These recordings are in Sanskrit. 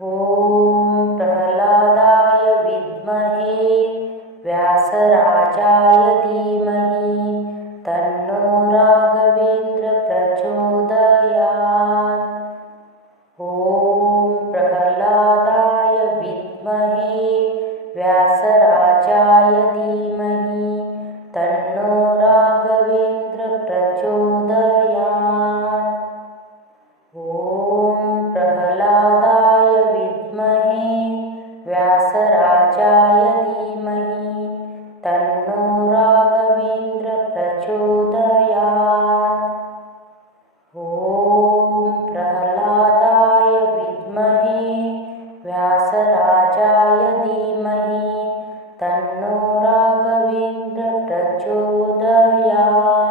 ॐ प्रह्लादाय विद्महे व्यासराजाय धीमहि तन्नो राघवेन्द्र प्रचोदयात्। ॐ प्रह्लादाय विद्महे व्यासराजाय धीमहि तन्नो राघवेन्द्र प्रचोदयात्। ॐ प्रह्लादाय विद्महे व्यासराजाय धीमहि तन्नो राघवेन्द्र प्रचोदयात्। ॐ प्रह्लादाय विद्महे व्यासराजाय धीमहि तन्नो राघवेन्द्र प्रचोदयात्।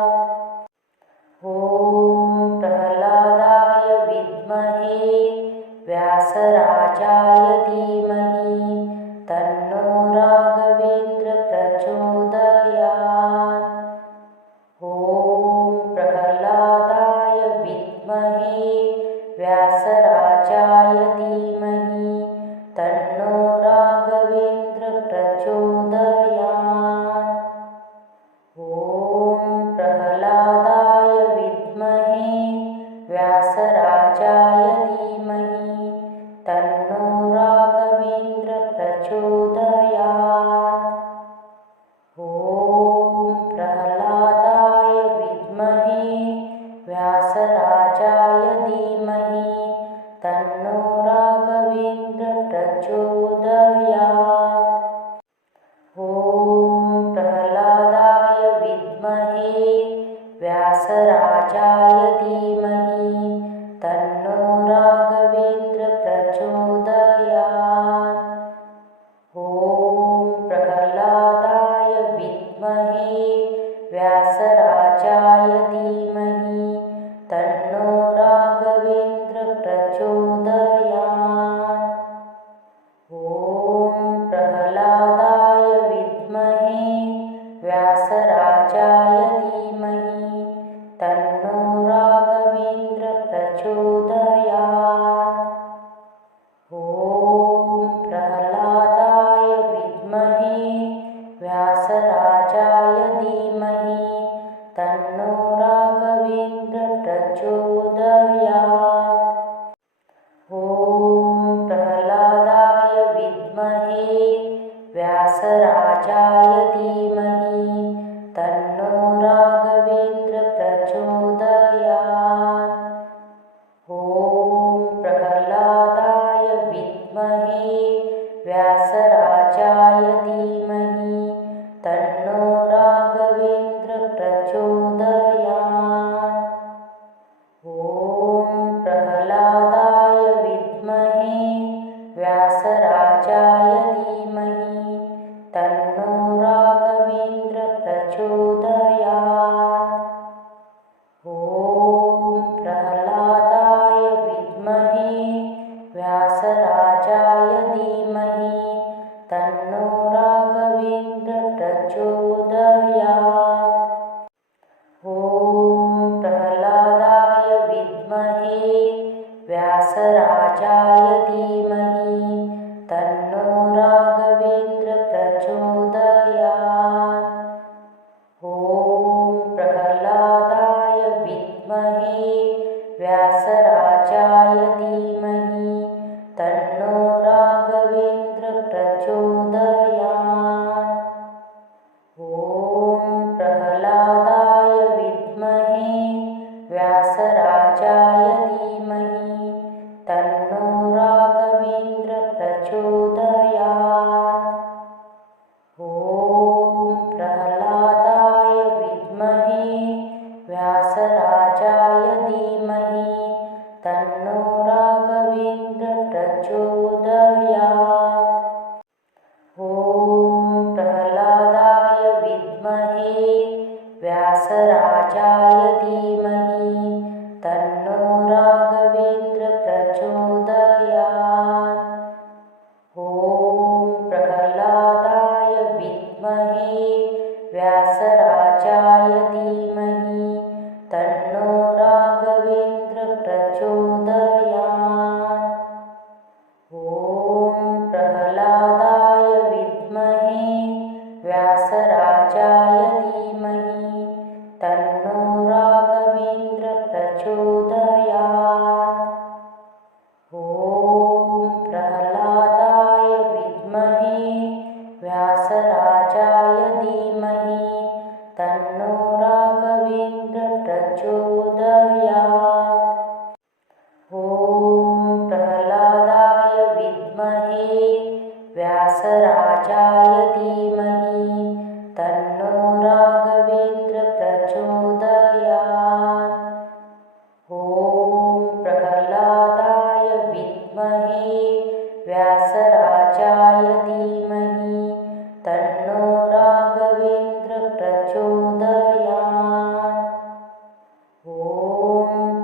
ॐ प्रह्लादाय विद्महे व्यासराजाय धीमहि तन्नो राघवेन्द्र प्रचोदयात्। ॐ प्रह्लादाय विद्महे व्यासराजाय धीमहि तन्नो राघवेन्द्र प्रचोदयात्। ॐ प्रह्लादाय विद्महे व्यासराजाय धीमहि तन्नो राघवेन्द्र प्रचोदयात्। ॐ प्रह्लादाय विद्महे व्यासराजाय धीमहि तन्नो राघवेन्द्र प्रचोदयात्। ॐ प्रह्लादाय विद्महे व्यासराजाय धीमहि तन्नो राघवेन्द्र प्रचोदयात्। ॐ प्रह्लादाय विद्महे व्यासराजाय धीमहि तन्नो राघवेन्द्र प्रचोदयात्। ॐ प्रह्लादाय विद्महे व्यासराजाय धीमहि तन्नो राघवेन्द्र प्रचोदयात्। ॐ प्रह्लादाय विद्महे व्यासराजाय धीमहि तन्नो राघवेन्द्र प्रचोदयात्। ॐ प्रह्लादाय विद्महे व्यासराजाय धीमहि तन्नो राघवेन्द्र प्रचोदयात्। ॐ प्रह्लादाय विद्महे व्यासराजाय धीमहि तन्नो राघवेन्द्र प्रचोदयात्। ॐ प्रह्लादाय विद्महे व्यासराजाय धीमहि तन्नो राघवेन्द्र प्रचोदयात्। ॐ प्रह्लादाय विद्महे व्यासराजाय धीमहि तन्नो राघवेन्द्र प्रचोदयात्। ॐ प्रह्लादाय विद्महे व्यासराजाय धीमहि तन्नो राघवेन्द्र प्रचोदयात्। ॐ प्रह्लादाय विद्महे व्यासराजाय धीमहि तन्नो राघवेन्द्र प्रचोदयात्। ॐ प्रह्लादाय विद्महे व्यासराजाय धीमहि तन्नो राघवेन्द्र विद्महे व्यासराजाय धीमहि तन्नो राघवेन्द्र प्रचोदयात्। ॐ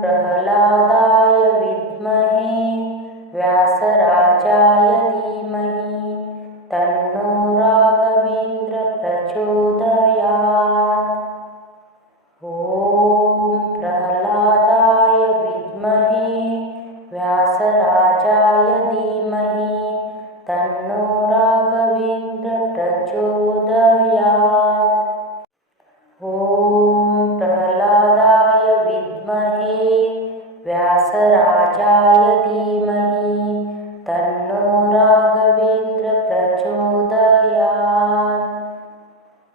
प्रह्लादाय विद्महे व्यासराजाय धीमहि तन्नो राघवेन्द्र प्रचोदयात्। ॐ प्रह्लादाय विद्महे व्यासराजाय धीमहि तन्नो राघवेन्द्र प्रचोदयात्। ॐ प्रह्लादाय विद्महे व्यासराजाय धीमहि तन्नो राघवेन्द्र प्रचोदयात्।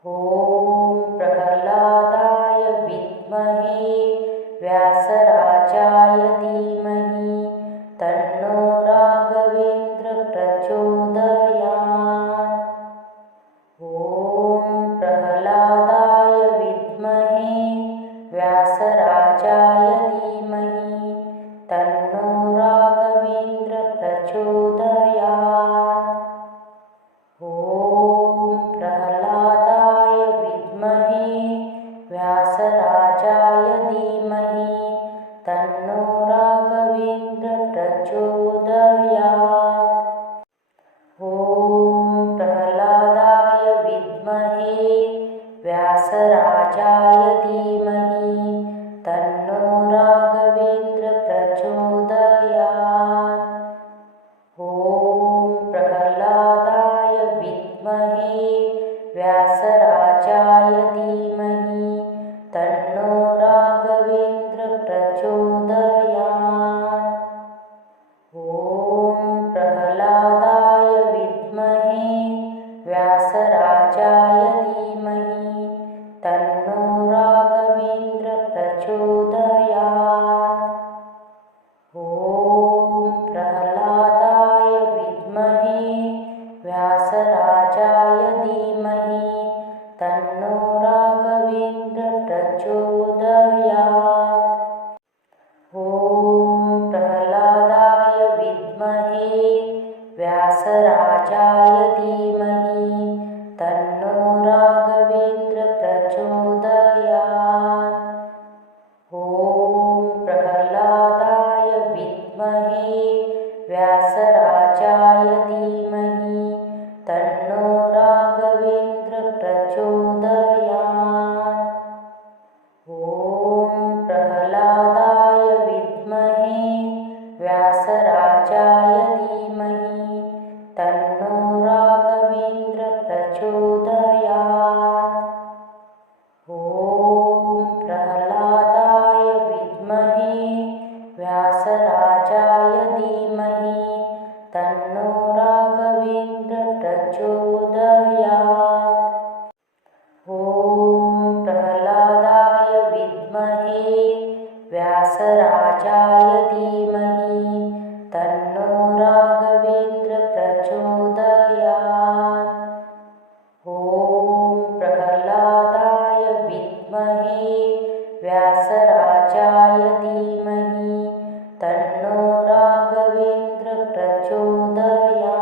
ॐ प्रह्लादाय विद्महे व्यासराजाय धीमहि तन्नो राघवेन्द्र प्रचोदयात्। ॐ प्रह्लादाय विद्महे व्यासराजाय धीमहि तन्नो राघवेन्द्र प्रचोदयात्। ॐ प्रह्लादाय विद्महे व्यासराजाय धीमहि तन्नो राघवेन्द्र प्रचोदयात्। ॐ प्रह्लादाय विद्महे व्यासराजाय धीमहि तन्नो राघवेन्द्र प्रचोदयात्। ॐ प्रह्लादाय विद्महे व्यासराजाय धीमहि तन्नो राघवेन्द्र प्रचोदयात्। ॐ प्रह्लादाय विद्महे व्यासराजाय धीमहि तन्नो राघवेन्द्र प्रचोदयात्। ॐ प्रह्लादाय विद्महे व्यासराजाय धीमहि तन्नो राघवेन्द्र प्रचोदयात्। ॐ प्रह्लादाय विद्महे व्यासराजाय धीमहि तन्नो राघवेन्द्र प्रचोदयात्। ॐ प्रह्लादाय विद्महे व्यासराजाय धीमहि तन्नो राघवेन्द्र प्रचोदयात्। ॐ प्रह्लादाय विद्महे व्यासराजाय धीमहि तन्नो राघवेन्द्र प्रचोदयात्। ॐ प्रह्लादाय विद्महे व्यासराजाय धीमहि तन्नो राघवेन्द्र प्रचोदयात्। ॐ प्रह्लादाय विद्महे व्यासराजाय धीमहि तन्नो राघवेन्द्र प्रचोदयात्। ॐ प्रह्लादाय विद्महे व्यासराजाय धीमहि तन्नो राघवेन्द्र प्रचोदयात्।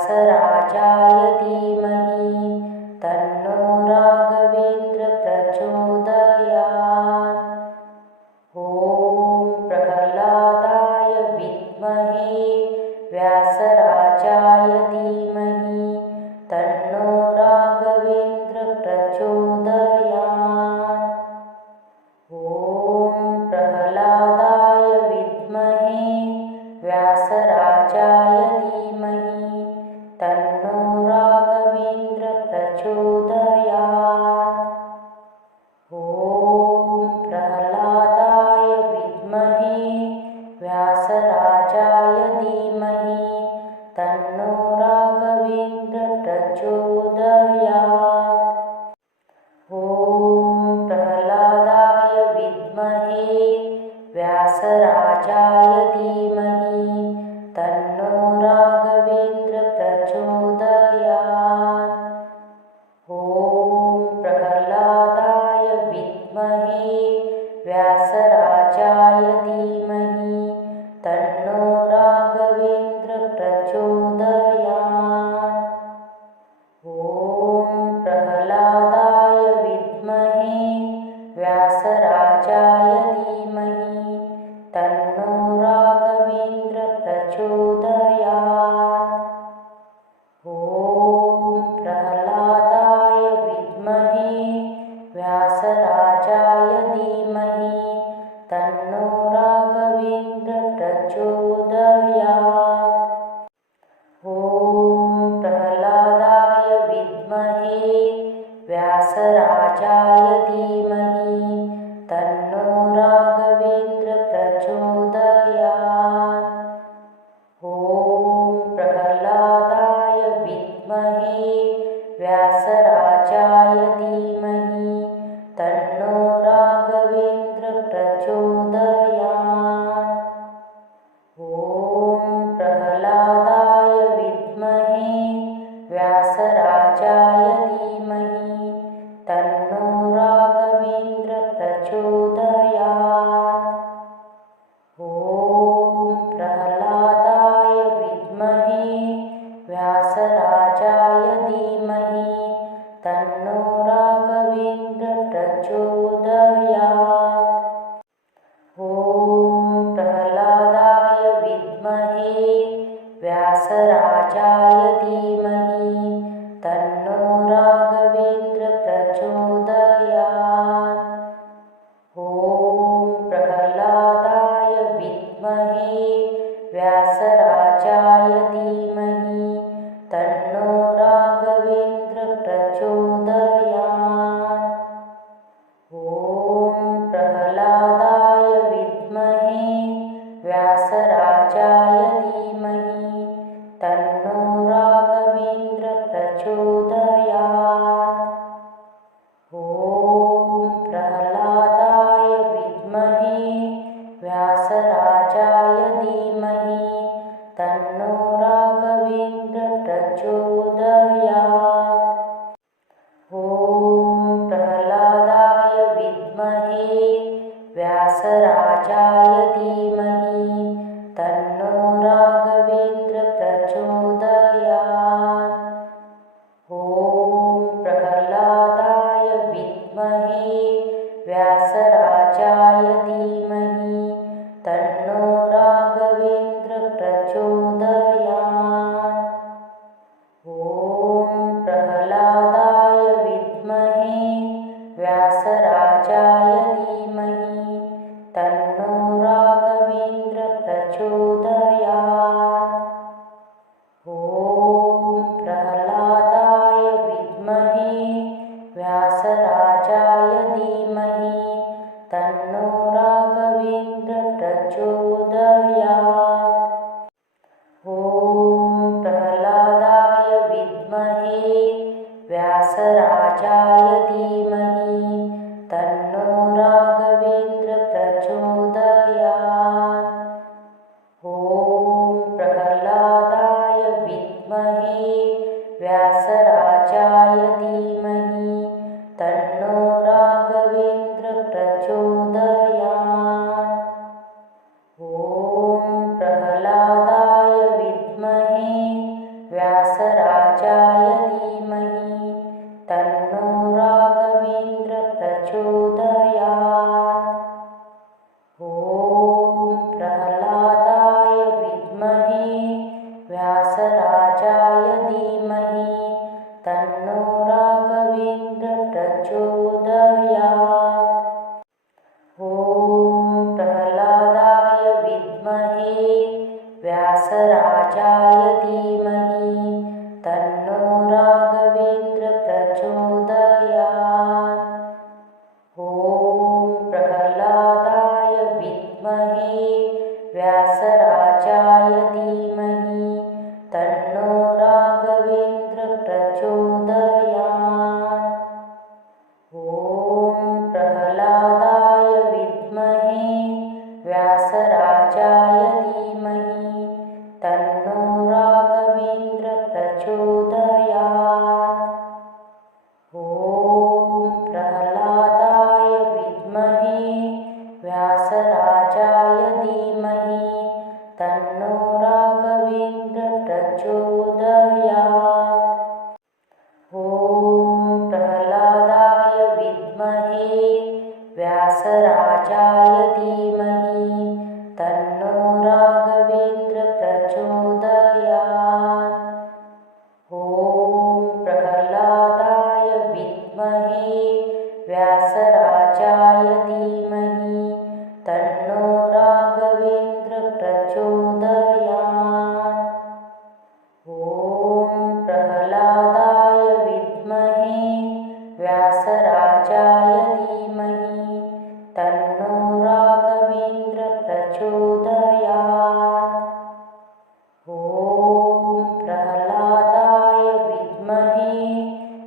व्यासराजाय धीमहि तन्नो राघवेन्द्र प्रचोदयात्। ॐ प्रह्लादाय विद्महे व्यासराजाय धीमहि तन्नो राघवेन्द्र प्रचोदयात्। ॐ प्रह्लादाय विद्महे व्यासराजाय धीमहि तन्नो राघवेन्द्र प्रचोदयात्। ॐ प्रह्लादाय विद्महे व्यासराजाय धीमहि तन्नो राघवेन्द्र प्रचोदयात्। ॐ प्रह्लादाय विद्महे व्यासराजाय धीमहि तन्नो राघवेन्द्र प्रचोदयात्। ॐ प्रह्लादाय विद्महे व्यासराजाय धीमहि तन्नो राघवेन्द्र प्रचोदयात्। ॐ प्रह्लादाय विद्महे व्यासराजाय धीमहि तन्नो राघवेन्द्र प्रचोदयात्। ॐ प्रह्लादाय विद्महे व्यासराजाय धीमहि तन्नो राघवेन्द्र प्रचोदयात्। ॐ प्रह्लादाय विद्महे व्यासराजाय धीमहि तन्नो राघवेन्द्र प्रचोदयात्। ॐ प्रह्लादाय विद्महे व्यासराजाय धीमहि तन्नो राघवेन्द्र प्रचोदयात्। ॐ प्रह्लादाय विद्महे व्यासराजाय धीमहि तन्नो राघवेन्द्र प्रचोदयात्। ॐ प्रह्लादाय विद्महे व्यासराजाय धीमहि तन्नो राघवेन्द्र प्रचोदयात्। ॐ प्रह्लादाय विद्महे व्यासराजाय धीमहि तन्नो राघवेन्द्र प्रचोदयात्। ॐ प्रह्लादाय विद्महे व्यासराजाय धीमहि तन्नो राघवेन्द्र प्रचोदयात्। ॐ प्रह्लादाय विद्महे व्यासराजाय धीमहि तन्नो राघवेन्द्र प्रचोदयात्। ॐ प्रह्लादाय विद्महे व्यासराजाय धीमहि तन्नो राघवेन्द्र प्रचोदयात्। ॐ प्रह्लादाय विद्महे व्यासराजाय धीमहि तन्नो राघवेन्द्र प्रचोदयात्। ॐ प्रह्लादाय विद्महे व्यासराजाय धीमहि तन्नो राघवेन्द्र प्रचोदयात्। ॐ प्रह्लादाय विद्महे व्यासराजाय धीमहि तन्नो राघवेन्द्र प्रचोदयात्। ॐ प्रह्लादाय विद्महे व्यासराजाय धीमहि तन्नो राघवेन्द्र प्रचोदयात्। ॐ प्रह्लादाय विद्महे व्यासराजाय धीमहि तन्नो राघवेन्द्र प्रचोदयात्। ॐ प्रह्लादाय विद्महे व्यासराजाय धीमहि तन्नो राघवेन्द्र प्रचोदयात्। ॐ प्रह्लादाय विद्महे व्यास व्यासराजाय धीमहि तन्नो राघवेन्द्र प्रचोदयात्। ॐ प्रह्लादाय विद्महे व्यासराजाय धीमहि तन्नो राघवेन्द्र प्रचोदयात्। ॐ प्रह्लादाय विद्महे व्यासराजाय धीमहि तन्नो राघवेन्द्र प्रचोदयात्। ॐ प्रह्लादाय विद्महे व्यासराजाय धीमहि तन्नो राघवेन्द्र प्रचोदयात्। ॐ प्रह्लादाय विद्महे व्यासराजाय धीमहि तन्नो राघवेन्द्र प्रचोदयात्। ॐ प्रह्लादाय विद्महे व्यासराजाय धीमहि तन्नो राघवेन्द्र प्रचोदयात्। ॐ प्रह्लादाय विद्महे व्यासराजाय धीमहि तन्नो राघवेन्द्र प्रचोदयात्। ॐ प्रह्लादाय विद्महे व्यासराजाय धीमहि तन्नो राघवेन्द्र प्रचोदयात्। ॐ प्रह्लादाय विद्महे व्यासराजाय धीमहि तन्नो राघवेन्द्र प्रचोदयात्। ॐ प्रह्लादाय विद्महे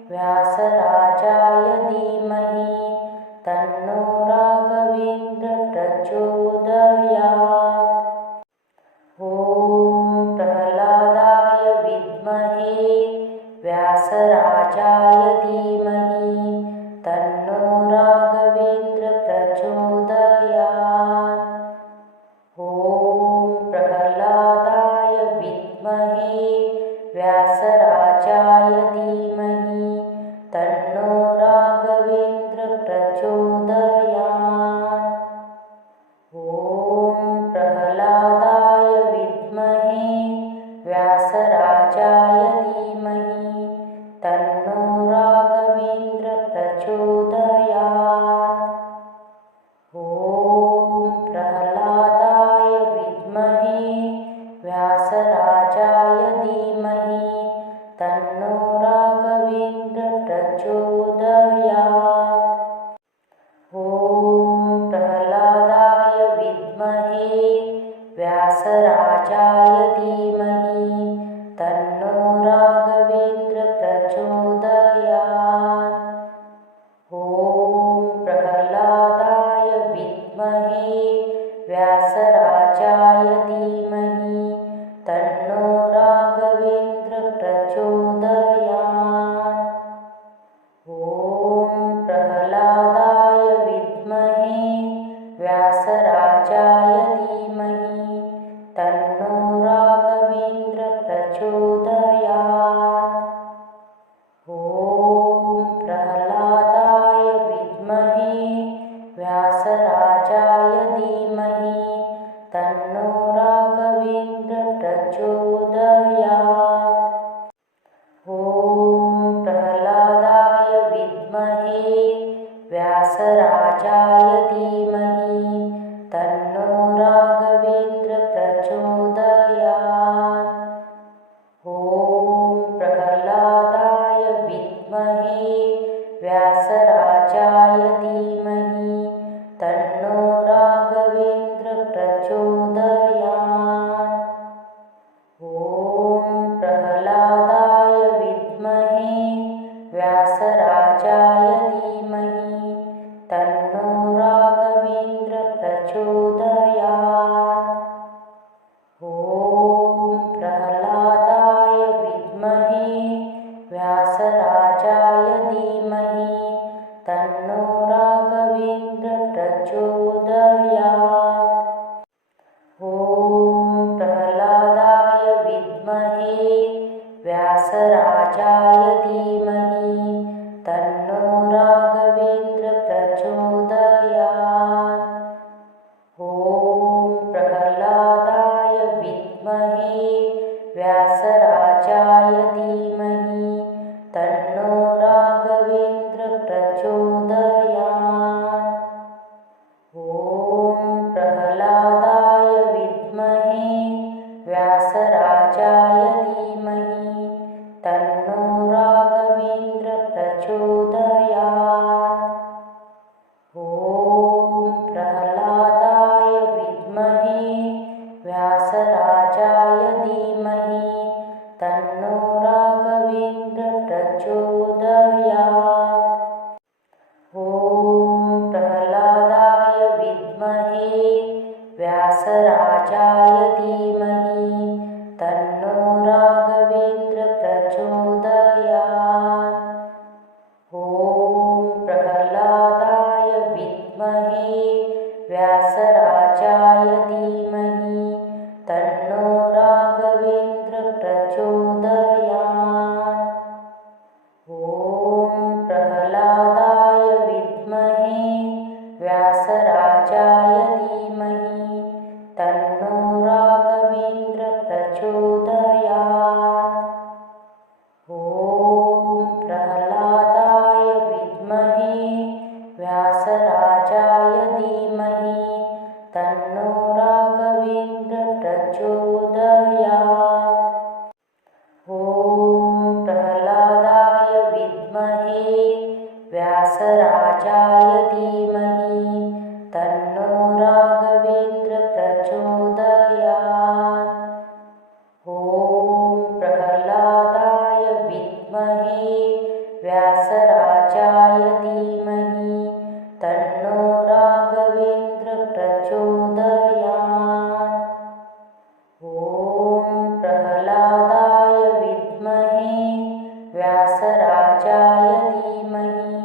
व्यासराजाय धीमहि तन्नो राघवेन्द्र प्रचोदयात्। ॐ प्रह्लादाय विद्महे व्यासराजाय धीमहि तन्नो राघवेन्द्र प्रचोदयात्। ॐ प्रह्लादाय विद्महे व्यासराजाय धीमहि तन्नो राघवेन्द्र प्रचोदयात्। ॐ प्रह्लादाय विद्महे व्यासराजाय धीमहि तन्नो राघवेन्द्र प्रचोदयात्। ॐ प्रह्लादाय विद्महे व्यासराजाय धीमहि तन्नो राघवेन्द्र प्रचोदयात्। ॐ प्रह्लादाय विद्महे व्यासराजाय धीमहि तन्नो राघवेन्द्र प्रचोदयात्। ॐ प्रह्लादाय विद्महे व्यासराजाय धीमहि तन्नो राघवेन्द्र प्रचोदयात्। ॐ प्रह्लादाय विद्महे व्यासराजाय धीमहि तन्नो राघवेन्द्र प्रचोदयात्। व्यासराजाय धीमहि तन्नो राघवेन्द्र प्रचोदयात्। ॐ प्रह्लादाय विद्महे व्यासराजाय धीमहि तन्नो राघवेन्द्र प्रचोदयात्। ॐ प्रह्लादाय विद्महे व्यासराजाय धीमहि तन्नो राघवेन्द्र प्रचोदयात्। ॐ प्रह्लादाय विद्महे व्यासराजाय धीमहि तन्नो राघवेन्द्र प्रचोदयात्। ॐ प्रह्लादाय विद्महे व्यासराजाय धीमहि तन्नो राघवेन्द्र प्रचोदयात्। ॐ प्रह्लादाय विद्महे व्यासराजाय धीमहि तन्नो राघवेन्द्र प्रचोदयात्। ॐ प्रह्लादाय विद्महे व्यासराजाय धीमहि तन्नो राघवेन्द्र प्रचोदयात्। ॐ प्रह्लादाय विद्महे व्यासराजाय धीमहि तन्नो राघवेन्द्र प्रचोदयात्। ॐ प्रह्लादाय विद्महे व्यासराजाय धीमहि तन्नो राघवेन्द्र प्रचोदयात्। ॐ प्रह्लादाय विद्महे व्यासराजाय धीमहि तन्नो राघवेन्द्र प्रचोदयात्। ॐ प्रह्लादाय विद्महे व्यासराजाय धीमहि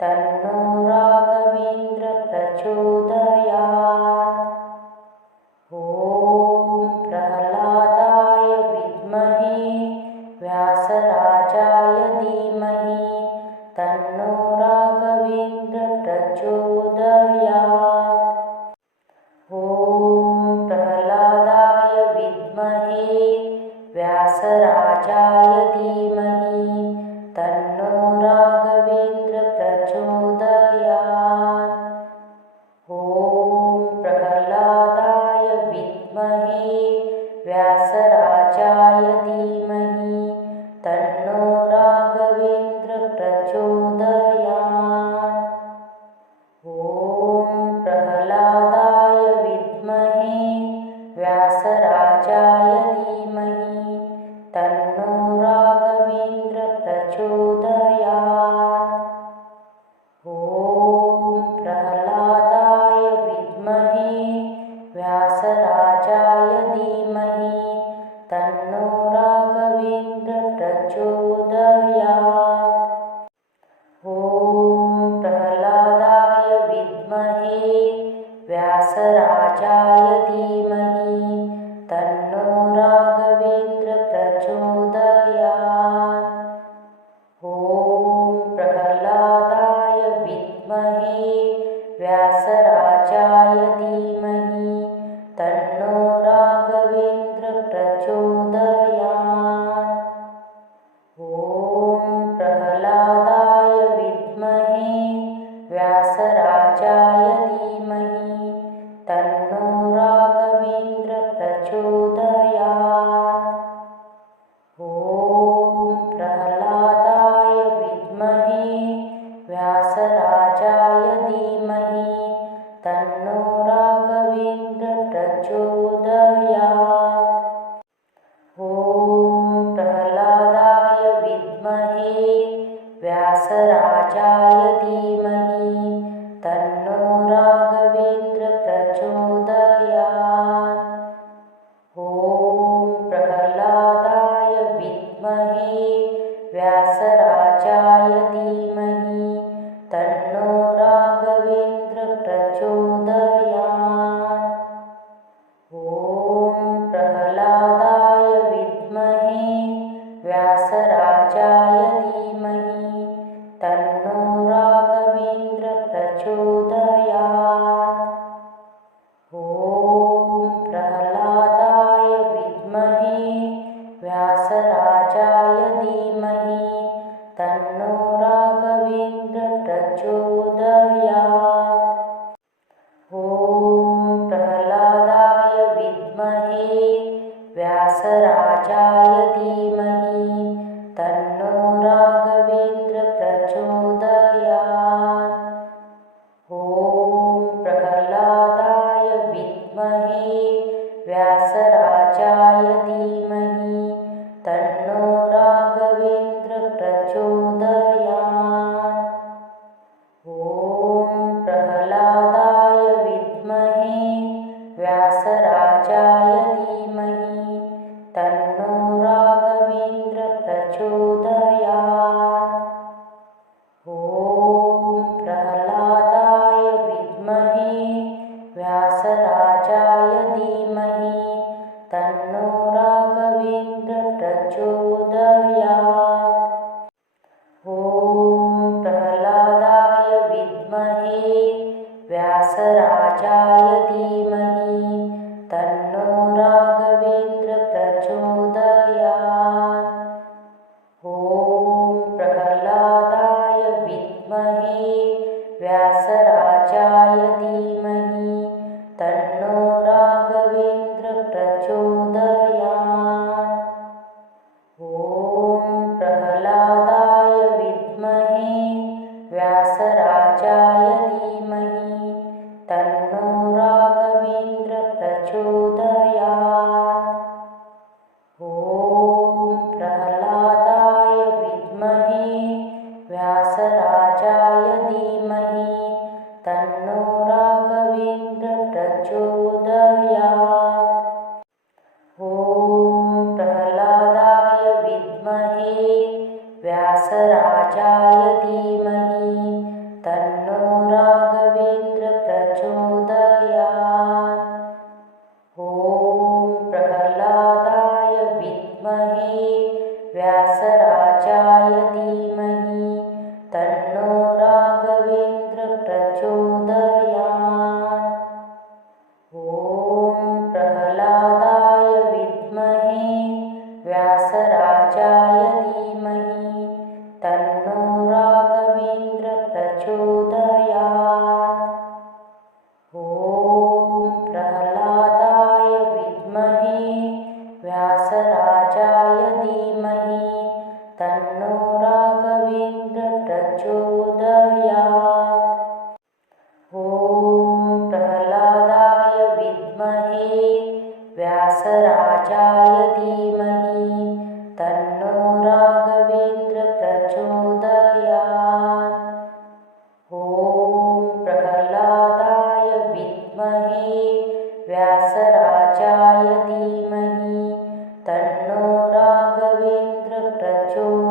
तन्नो राघवेन्द्र प्रचोदयात्। ॐ प्रह्लादाय विद्महे व्यासराजाय धीमहि तन्नो राघवेन्द्र प्रचोदयात्। ॐ प्रह्लादाय विद्महे व्यासराजाय धीमहि तन्नो राघवेन्द्र प्रचोदयात्। ॐ प्रह्लादाय विद्महे व्यासराजाय धीमहि तन्नो राघवेन्द्र प्रचोदयात्। ॐ प्रह्लादाय विद्महे व्यासराजाय धीमहि तन्नो राघवेन्द्र प्रचोदयात्। ॐ प्रह्लादाय विद्महे व्यासराजाय धीमहि तन्नो राघवेन्द्र प्रचोदयात्। ॐ प्रह्लादाय विद्महे व्यासराजाय धीमहि तन्नो राघवेन्द्र प्रचोदयात्। ॐ प्रह्लादाय विद्महे व्यासराजाय धीमहि तन्नो राघवेन्द्र प्रचोदयात्। ॐ प्रह्लादाय विद्महे व्यासराजाय धीमहि तन्नो राघवेन्द्र प्रचोदयात्। ॐ प्रह्लादाय विद्महे व्यासराजाय धीमहि तन्नो राघवेन्द्र प्रचोदयात्। ॐ प्रह्लादाय विद्महे व्यासराजाय धीमहि तन्नो राघवेन्द्र प्रचोदयात्। ॐ प्रह्लादाय विद्महे व्यासराजाय धीमहि तन्नो राघवेन्द्र प्रचोदयात्। ॐ प्रह्लादाय विद्महे व्यास व्यासराजाय धीमहि तन्नो राघवेन्द्र प्रचोदयात्। ॐ प्रह्लादाय विद्महे व्यासराजाय धीमहि तन्नो राघवेन्द्र प्रचोदयात्। ॐ प्रह्लादाय विद्महे व्यासराजाय धीमहि तन्नो राघवेन्द्र प्रचोदयात्। ॐ प्रह्लादाय विद्महे व्यासराजाय धीमहि तन्नो राघवेन्द्र प्रचोदयात्। ॐ प्रह्लादाय विद्महे व्यासराजाय धीमहि तन्नो राघवेन्द्र प्रचोदयात्। ॐ प्रह्लादाय विद्महे व्यासराजाय धीमहि तन्नो राघवेन्द्र प्रचोदयात्। ॐ प्रह्लादाय विद्महे व्यासराजाय धीमहि तन्नो राघवेन्द्र प्रचोदयात्। ॐ प्रह्लादाय विद्महे व्यासराजाय धीमहि तन्नो राघवेन्द्र प्रचोदयात्। ॐ प्रह्लादाय विद्महे व्यासराजाय धीमहि तन्नो राघवेन्द्र प्रचोदयात्। ॐ प्रह्लादाय विद्महे व्यासराजाय धीमहि तन्नो राघवेन्द्र प्रचोदयात्। ॐ प्रह्लादाय विद्महे व्यासराजाय धीमहि तन्नो राघवेन्द्र प्रचोदयात्। ॐ प्रह्लादाय विद्महे व्यासराजाय धीमहि तन्नो राघवेन्द्र प्रचोदयात्। ॐ प्रह्लादाय विद्महे व्यासराजाय धीमहि तन्नो राघवेन्द्र प्रचोदयात्। ॐ प्रह्लादाय विद्महे व्यासराजाय धीमहि तन्नो राघवेन्द्र प्रचोदयात्। ॐ प्रह्लादाय विद्महे व्यासराजाय धीमहि तन्नो राघवेन्द्र प्रचोदयात्। ॐ प्रह्लादाय विद्महे व्यासराजाय धीमहि तन्नो राघवेन्द्र प्रचोदयात्।